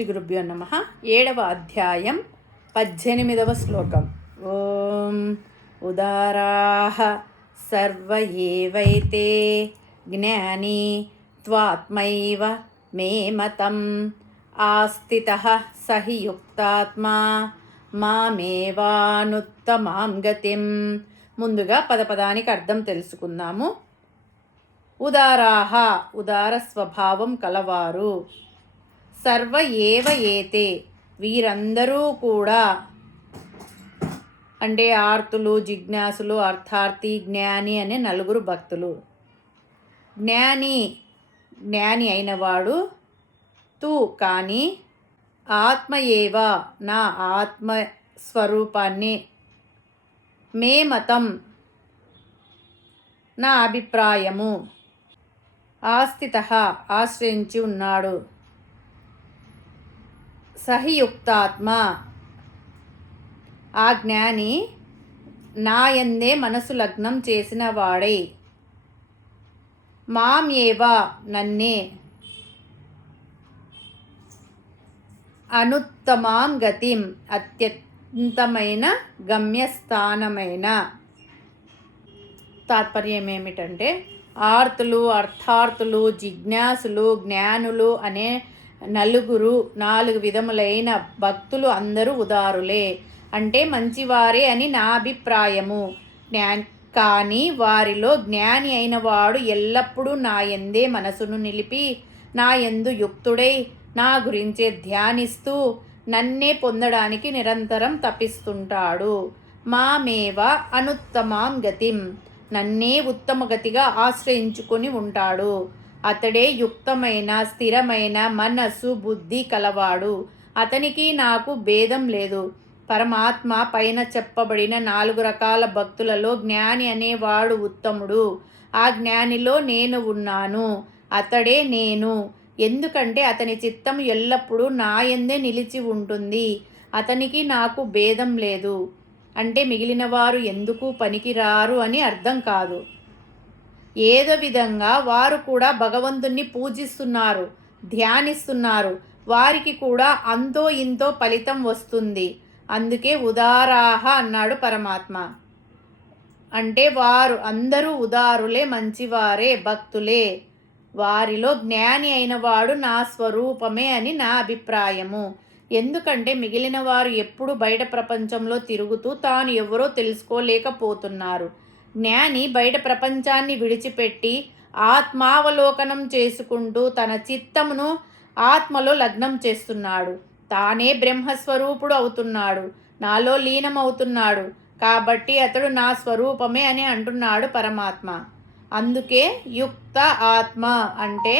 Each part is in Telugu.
శ్రీ గురుభ్యో నమః. 7వ అధ్యాయం 18వ శ్లోకం. ఓం ఉదారాః సర్వ ఏవైతే జ్ఞాని త్వాత్మైవ మే మతం ఆస్థితః సహి యుక్తాత్మా మామేవానుత్తమాం గతిం. ముందుగా పదపదానికి అర్థం తెలుసుకుందాము. ఉదారాః ఉదార స్వభావం కలవారు. సర్వ ఏవ ఏతే వీరందరూ కూడా, అంటే ఆర్తులు, జిజ్ఞాసులు, అర్థార్థి, జ్ఞాని అనే నలుగురు భక్తులు. జ్ఞాని అయినవాడు తూ కానీ ఆత్మ ఏవ నా ఆత్మస్వరూపాన్ని, మే మతం నా అభిప్రాయము, ఆస్థితః ఆశ్రయించి ఉన్నాడు, సహియుక్తాత్మ ఆ జ్ఞాని నాయందే మనసు లగ్నం చేసిన వాడై, మామేవ నన్నే, అనుత్తమాం గతిం అత్యంతమైన గమ్యస్థానమైన. తాత్పర్యం ఏమిటంటే ఆర్తులు, అర్థార్థులు, జిజ్ఞాసులు, జ్ఞానులు అనే నాలుగు విధములైన భక్తులు అందరూ ఉదారులే, అంటే మంచివారే అని నా అభిప్రాయము. కానీ వారిలో జ్ఞాని అయిన వాడు ఎల్లప్పుడూ నా యందే మనసును నిలిపి, నా యందు యుక్తుడై నా గురించే ధ్యానిస్తూ నన్నే పొందడానికి నిరంతరం తపిస్తుంటాడు. మామేవ అనుత్తమాం గతిం నన్నే ఉత్తమ గతిగా ఆశ్రయించుకొని ఉంటాడు. అతడే యుక్తమైన స్థిరమైన మనస్సు బుద్ధి కలవాడు. అతనికి నాకు భేదం లేదు. పరమాత్మ పైన చెప్పబడిన 4 రకాల భక్తులలో జ్ఞాని అనేవాడు ఉత్తముడు. ఆ జ్ఞానిలో నేను ఉన్నాను. అతడే నేను. ఎందుకంటే అతని చిత్తం ఎల్లప్పుడూ నాయందే నిలిచి ఉంటుంది. అతనికి నాకు భేదం లేదు అంటే మిగిలిన వారు ఎందుకు పనికిరారు అని అర్థం కాదు. ఏదో విధంగా వారు కూడా భగవంతుణ్ణి పూజిస్తున్నారు, ధ్యానిస్తున్నారు. వారికి కూడా అంతో ఇంతో ఫలితం వస్తుంది. అందుకే ఉదారాహ అన్నాడు పరమాత్మ. అంటే వారు అందరూ ఉదారులే, మంచివారే, భక్తులే. వారిలో జ్ఞాని అయిన వాడు నా స్వరూపమే అని నా అభిప్రాయము. ఎందుకంటే మిగిలిన వారు ఎప్పుడు బయట ప్రపంచంలో తిరుగుతూ తాను ఎవరో తెలుసుకోలేకపోతున్నారు. జ్ఞాని బయట ప్రపంచాన్ని విడిచిపెట్టి ఆత్మావలోకనం చేసుకుంటూ తన చిత్తమును ఆత్మలో లగ్నం చేస్తున్నాడు. తానే బ్రహ్మస్వరూపుడు అవుతున్నాడు, నాలో లీనమవుతున్నాడు. కాబట్టి అతడు నా స్వరూపమే అని అంటున్నాడు పరమాత్మ. అందుకే యుక్త ఆత్మ అంటే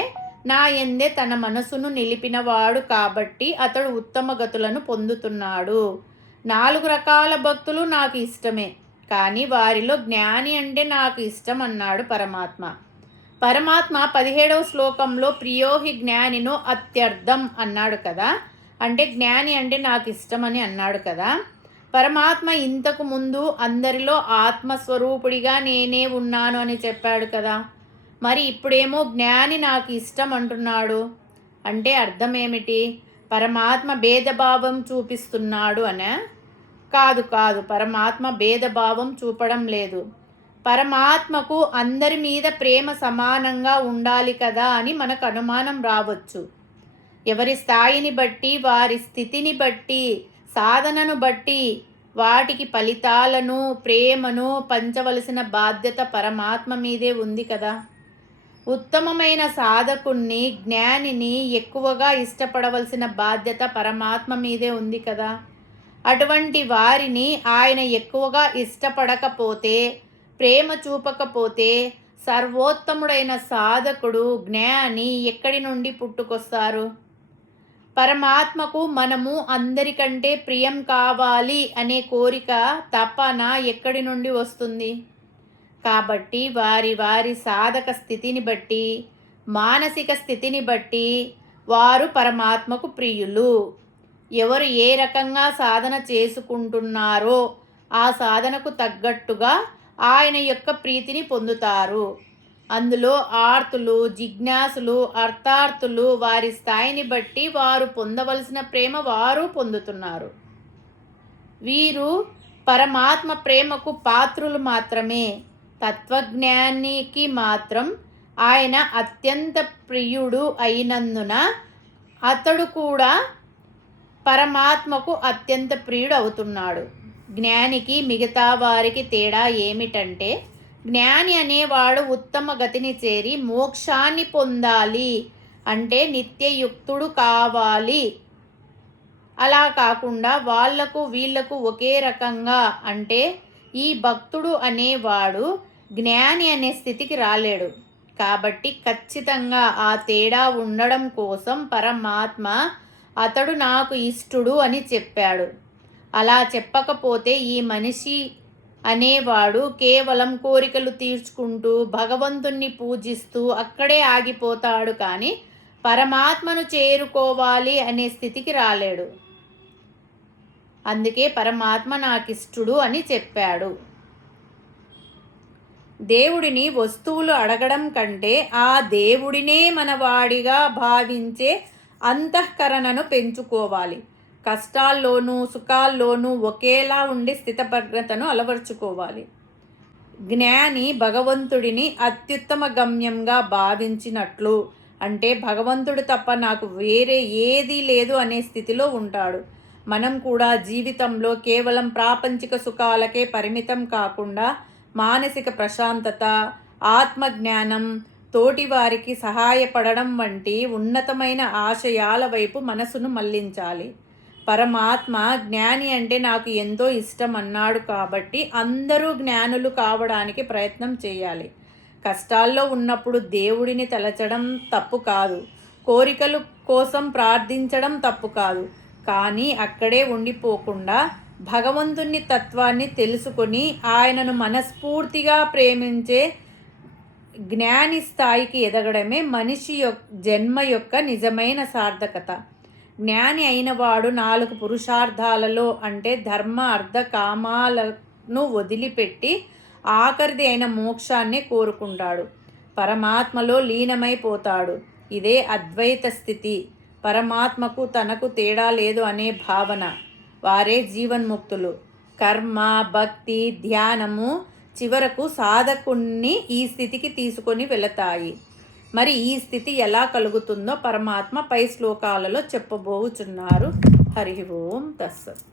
నా యందే తన మనసును నిలిపినవాడు. కాబట్టి అతడు ఉత్తమ గతులను పొందుతున్నాడు. 4 రకాల భక్తులు నాకు ఇష్టమే, కానీ వారిలో జ్ఞాని అంటే నాకు ఇష్టం అన్నాడు పరమాత్మ. పరమాత్మ 17వ శ్లోకంలో ప్రియోహి జ్ఞానినో అత్యర్థం అన్నాడు కదా, అంటే జ్ఞాని అంటే నాకు ఇష్టం అని అన్నాడు కదా. పరమాత్మ ఇంతకు ముందు అందరిలో ఆత్మస్వరూపుడిగా నేనే ఉన్నాను అని చెప్పాడు కదా. మరి ఇప్పుడేమో జ్ఞాని నాకు ఇష్టం అంటున్నాడు. అంటే అర్థం ఏమిటి? పరమాత్మ భేదభావం చూపిస్తున్నాడు అనే? కాదు, పరమాత్మ భేదభావం చూపడం లేదు. పరమాత్మకు అందరి మీద ప్రేమ సమానంగా ఉండాలి కదా అని మనకు అనుమానం రావచ్చు. ఎవరి స్థాయిని బట్టి, వారి స్థితిని బట్టి, సాధనను బట్టి వాటికి ఫలితాలను, ప్రేమను పంచవలసిన బాధ్యత పరమాత్మ మీదే ఉంది కదా. ఉత్తమమైన సాధకుణ్ణి, జ్ఞానిని ఎక్కువగా ఇష్టపడవలసిన బాధ్యత పరమాత్మ మీదే ఉంది కదా. అటువంటి వారిని ఆయన ఎక్కువగా ఇష్టపడకపోతే, ప్రేమ చూపకపోతే సర్వోత్తముడైన సాధకుడు, జ్ఞాని ఎక్కడి నుండి పుట్టుకొస్తారు? పరమాత్మకు మనము అందరికంటే ప్రియం కావాలి అనే కోరిక, తపన ఎక్కడి నుండి వస్తుంది? కాబట్టి వారి సాధక స్థితిని బట్టి, మానసిక స్థితిని బట్టి వారు పరమాత్మకు ప్రియులు. ఎవరు ఏ రకంగా సాధన చేసుకుంటున్నారో ఆ సాధనకు తగ్గట్టుగా ఆయన యొక్క ప్రీతిని పొందుతారు. అందులో ఆర్తులు, జిజ్ఞాసులు, అర్థార్థులు వారి స్థాయిని బట్టి వారు పొందవలసిన ప్రేమ వారు పొందుతున్నారు. వీరు పరమాత్మ ప్రేమకు పాత్రులు మాత్రమే. తత్వజ్ఞానికి మాత్రం ఆయన అత్యంత ప్రియుడు అయినందున అతడు కూడా పరమాత్మకు అత్యంత ప్రియుడు అవుతున్నాడు. జ్ఞానికి మిగతా వారికి తేడా ఏమిటంటే, జ్ఞాని అనేవాడు ఉత్తమ గతిని చేరి మోక్షాన్ని పొందాలి అంటే నిత్యయుక్తుడు కావాలి. అలా కాకుండా వాళ్లకు వీళ్లకు ఒకే రకంగా అంటే ఈ భక్తుడు అనేవాడు జ్ఞాని అనే స్థితికి రాలేడు. కాబట్టి ఖచ్చితంగా ఆ తేడా ఉండడం కోసం పరమాత్మ అతడు నాకు ఇష్టుడు అని చెప్పాడు. అలా చెప్పకపోతే ఈ మనిషి అనేవాడు కేవలం కోరికలు తీర్చుకుంటూ భగవంతుణ్ణి పూజిస్తూ అక్కడే ఆగిపోతాడు, కానీ పరమాత్మను చేరుకోవాలి అనే స్థితికి రాలేడు. అందుకే పరమాత్మ నాకిష్టుడు అని చెప్పాడు. దేవుడిని వస్తువులు అడగడం కంటే ఆ దేవుడినే మనవాడిగా భావించే అంతఃకరణను పెంచుకోవాలి. కష్టాల్లోనూ సుఖాల్లోనూ ఒకేలా ఉండి స్థితప్రజ్ఞతను అలవర్చుకోవాలి. జ్ఞాని భగవంతుడిని అత్యుత్తమ గమ్యంగా భావించినట్లు అంటే భగవంతుడు తప్ప నాకు వేరే ఏదీ లేదు అనే స్థితిలో ఉంటాడు. మనం కూడా జీవితంలో కేవలం ప్రాపంచిక సుఖాలకే పరిమితం కాకుండా మానసిక ప్రశాంతత, ఆత్మజ్ఞానం, తోటివారికి సహాయపడడం వంటి ఉన్నతమైన ఆశయాల వైపు మనసును మళ్లించాలి. పరమాత్మ జ్ఞాని అంటే నాకు ఎంతో ఇష్టం అన్నాడు కాబట్టి అందరూ జ్ఞానులు కావడానికి ప్రయత్నం చేయాలి. కష్టాల్లో ఉన్నప్పుడు దేవుడిని తలచడం తప్పు కాదు, కోరికల కోసం ప్రార్థించడం తప్పు కాదు. కానీ అక్కడే ఉండిపోకుండా భగవంతుని తత్వాన్ని తెలుసుకొని ఆయనను మనస్ఫూర్తిగా ప్రేమించే జ్ఞాని స్థాయికి ఎదగడమే మనిషి జన్మ యొక్క నిజమైన సార్థకత. జ్ఞాని అయినవాడు 4 పురుషార్థాలలో అంటే ధర్మ, అర్థ, కామాలను వదిలిపెట్టి ఆఖరిది అయిన మోక్షాన్ని కోరుకుంటాడు. పరమాత్మలో లీనమైపోతాడు. ఇదే అద్వైత స్థితి. పరమాత్మకు తనకు తేడా లేదు అనే భావన. వారే జీవన్ముక్తులు. కర్మ, భక్తి, ధ్యానము చివరకు సాధకుణ్ణి ఈ స్థితికి తీసుకొని వెళతాయి. మరి ఈ స్థితి ఎలా కలుగుతుందో పరమాత్మ పై శ్లోకాలలో చెప్పబోచున్నారు. హరి ఓం తస్సత్.